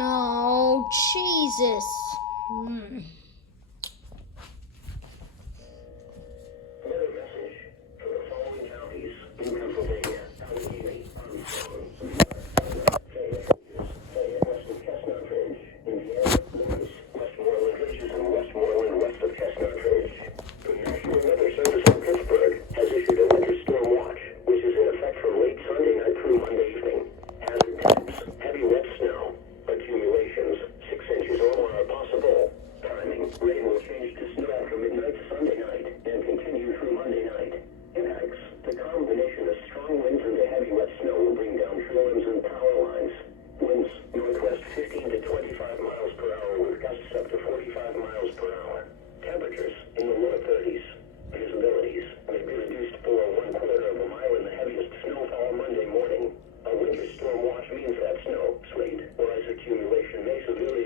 Oh, Jesus. Another message for the following counties in Pennsylvania. Allegheny, Armstrong, Fayette, west of Chestnut Ridge, Indiana, Lewis, Westmoreland Ridges, and Westmoreland west of Chestnut Ridge. The National Weather Service in Pittsburgh has issued a winter storm watch, which is in effect from late Sunday night through Monday evening. Hazard types: heavy wet snow, accumulations 6 inches or more are possible. Timing: rain will change to snow after midnight Sunday night and continue through Monday night. Impacts: the combination of strong winds and the heavy wet snow will bring down tree limbs and power lines. Winds northwest 15 to 25 miles per hour with gusts up to 45 miles per hour. Temperatures in the low 30s. Visibilities may be reduced below 1/4 of a mile in the heaviest snowfall Monday morning. A winter storm watch means that snow, sleet, or ice accumulation may severely